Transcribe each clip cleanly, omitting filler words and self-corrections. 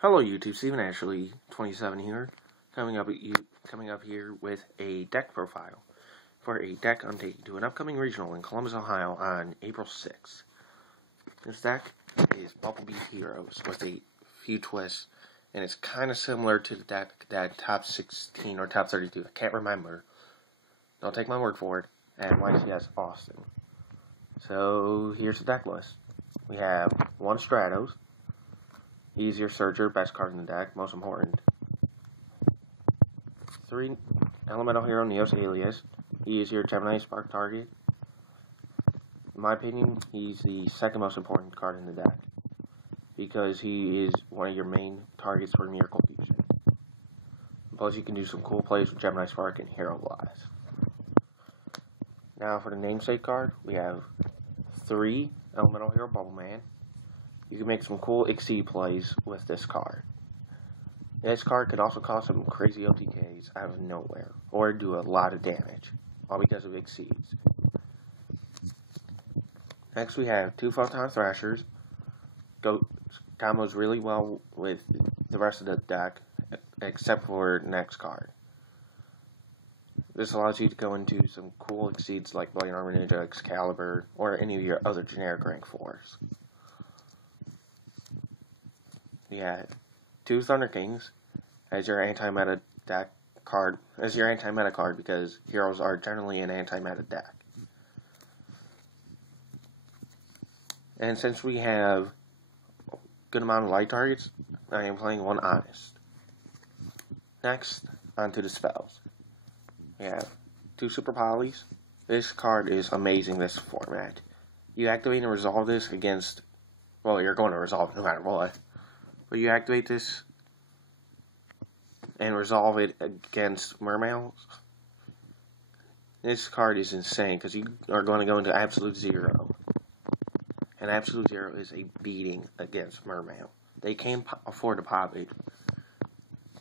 Hello YouTube, Stephen Ashley 27 here, coming up here with a deck profile for a deck I'm taking to an upcoming regional in Columbus, Ohio on April 6th. This deck is Bumblebee Heroes with a few twists, and it's kind of similar to the deck that top 16 or top 32, I can't remember, don't take my word for it, at YCS Austin. So here's the deck list. We have 1 Stratos. He's your Searcher, best card in the deck, most important. 3 Elemental Hero Neos Alias. He is your Gemini Spark target. In my opinion, he's the second most important card in the deck, because he is one of your main targets for Miracle Fusion. Plus, you can do some cool plays with Gemini Spark and Hero Blast. Now, for the namesake card, we have 3 Elemental Hero Bubble Man. You can make some cool Exceed plays with this card. This card could also cause some crazy OTKs out of nowhere, or do a lot of damage, all because of Exceeds. Next we have 2 Photon Thrashers. Combos really well with the rest of the deck, except for the next card. This allows you to go into some cool Exceeds like Blade Armor Ninja, Excalibur, or any of your other generic rank 4s. We have 2 Thunder Kings as your anti-meta deck card, because heroes are generally an anti-meta deck. And since we have a good amount of light targets, I am playing 1 Honest. Next, onto the spells. We have 2 Super Polys. This card is amazing this format. You activate and resolve this against, well, you're going to resolve it no matter what. But you activate this and resolve it against Mermails. This card is insane because you are going to go into Absolute Zero. And Absolute Zero is a beating against Mermail. They can't afford to pop it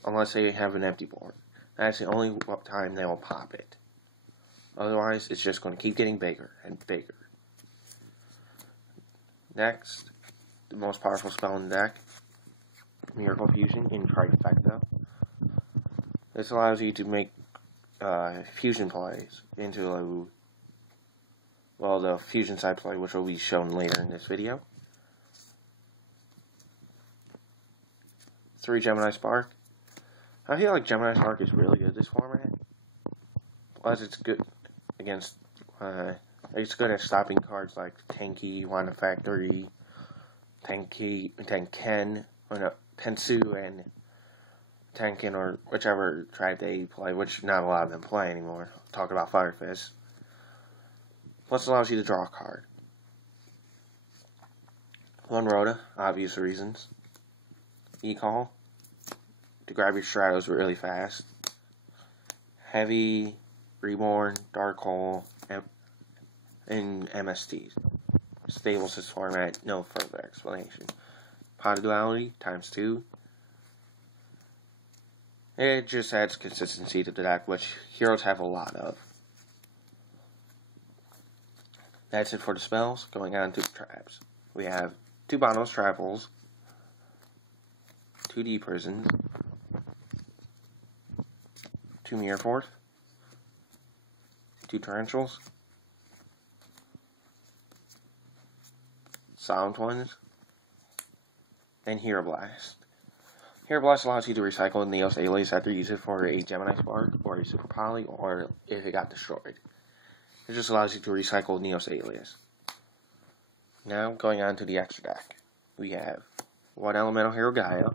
unless they have an empty board. That's the only time they will pop it. Otherwise, it's just going to keep getting bigger and bigger. Next, the most powerful spell in the deck, Miracle Fusion in Trifecta. This allows you to make fusion plays into the fusion side play, which will be shown later in this video. 3 Gemini Spark. I feel like Gemini Spark is really good this format. Plus, it's good against. It's good at stopping cards like Tenki, Wanda Factory, Tenken, Tensu, and Tenkin, or whichever tribe they play, which not a lot of them play anymore. Talk about Fire Fist. Plus, it allows you to draw a card. 1 Rhoda, obvious reasons. E-Call, to grab your Stratos really fast. Heavy, Reborn, Dark Hole, and MSTs. Stables this format, no further explanation. Pot of Duality, ×2. It just adds consistency to the deck, which heroes have a lot of. That's it for the spells. Going on to the traps. We have 2 Bonos Travels, 2 D Prisons, 2 Mirror Force, 2 Tarantulas, Solemn Twins, and Hero Blast. Hero Blast allows you to recycle Neos Alias after you use it for a Gemini Spark or a Super Poly, or if it got destroyed. It just allows you to recycle Neos Alias. Now, going on to the extra deck. We have 1 Elemental Hero Gaia,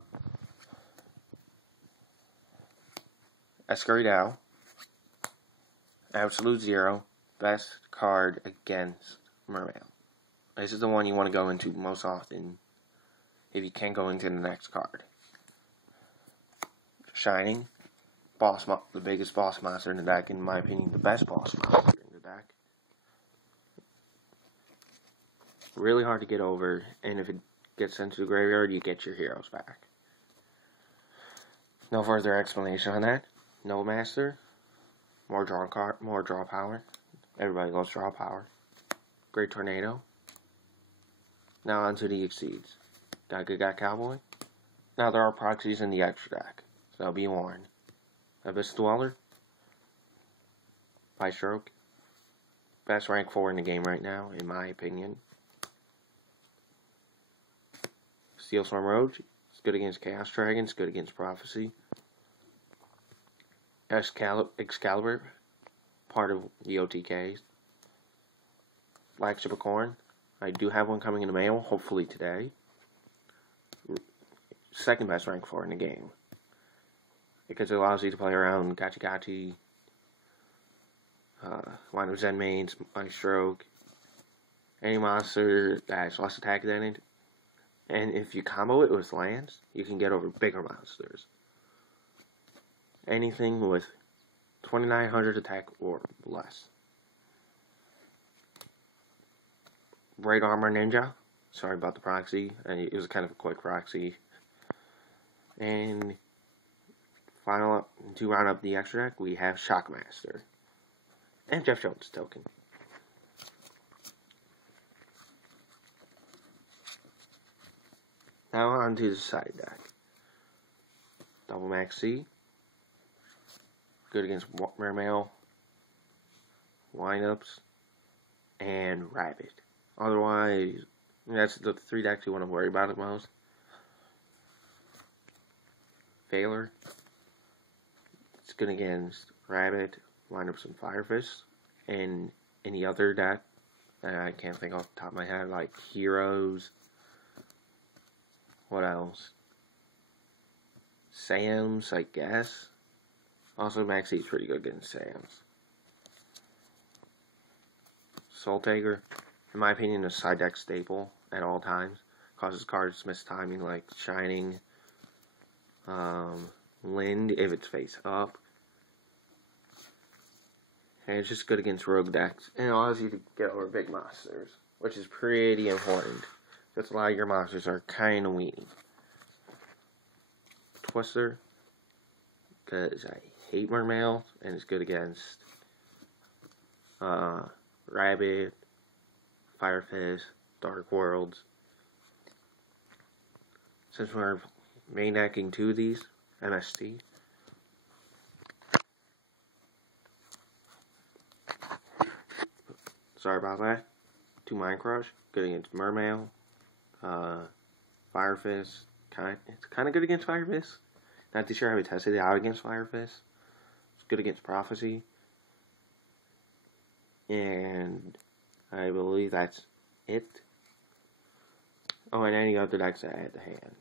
Escurridao, Absolute Zero, best card against Mermail. This is the one you want to go into most often if you can't go into the next card. Shining, the biggest boss monster in the deck, in my opinion, the best boss monster in the deck. Really hard to get over, and if it gets sent to the graveyard, you get your heroes back. No further explanation on that. No Master, more draw power. Everybody loves draw power. Great Tornado. Now on to the Exceeds. Got Good Guy Cowboy, Now there are proxies in the extra deck, so be warned. Abyss Dweller, 5-stroke, best rank 4 in the game right now, in my opinion. Steelstorm Roach, it's good against Chaos Dragons, good against Prophecy. Excalibur, part of the OTKs. Flagship of Corn, I do have one coming in the mail, hopefully today. Second best rank 4 in the game. Because it allows you to play around Gachi Gachi, Line of Zen Mains, Stroke, any monster that has less attack than it. And if you combo it with lands, you can get over bigger monsters. Anything with 2900 attack or less. Bright Armor Ninja, sorry about the proxy, it was kind of a quick proxy. And final, to round up the extra deck, we have Shockmaster. And Jeff Jones token. Now on to the side deck. Double Max C. Good against Mermail, lineups, and Rabbit. Otherwise, that's the 3 decks you want to worry about the most. Veiler. It's good against Rabbit, lineups, and Fire Fist. And any other deck that I can't think off the top of my head, like Heroes. What else? Sam's, I guess. Also, Maxi is pretty good against Sam's. Soul Taker, in my opinion, is a side deck staple at all times. Causes cards miss timing like Shining, Lind if it's face up. And it's just good against rogue decks. And it allows you to get over big monsters, which is pretty important. Because a lot of your monsters are kind of weak. Twister, because I hate Mermail, and it's good against Rabbit, Fire Fist, Dark Worlds. Since we're main decking 2 of these, MST. Sorry about that. 2 Mind Crush, good against Mermail, Fire Fist. It's kind of good against Fire Fist. Not too sure how we tested it out against Fire Fist. It's good against Prophecy. And I believe that's it. Oh, and any other decks that I had to hand.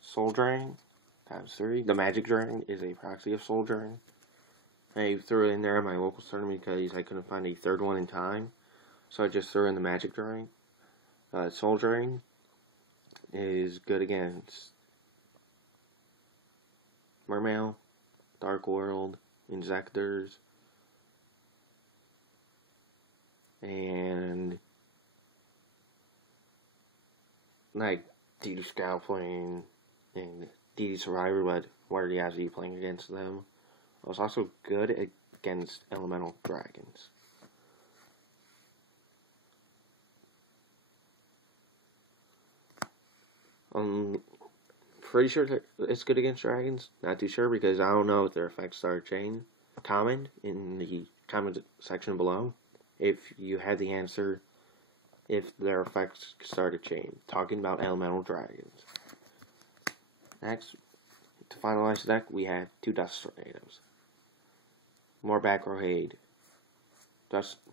Soul Drain, ×3. The Magic Drain is a proxy of Soul Drain. I threw it in there in my local tournament because I couldn't find a third one in time. So I just threw in the Magic Drain. Soul Drain is good against Mermail, Dark World, Insectors, and like DD Scalplane and DD Survivor, but what are the odds of you playing against them? It was also good against Elemental Dragons. Pretty sure it's good against dragons. Not too sure because I don't know if their effects are changed. Comment in the comment section below if you had the answer if their effects started changing. Talking about Elemental Dragons. Next, to finalize the deck, we have 2 Dust Tornadoes. More back row hate.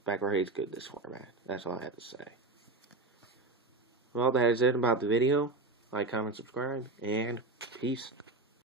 Back row hate's good this format. That's all I have to say. Well, that is it about the video. Like, comment, subscribe, and peace.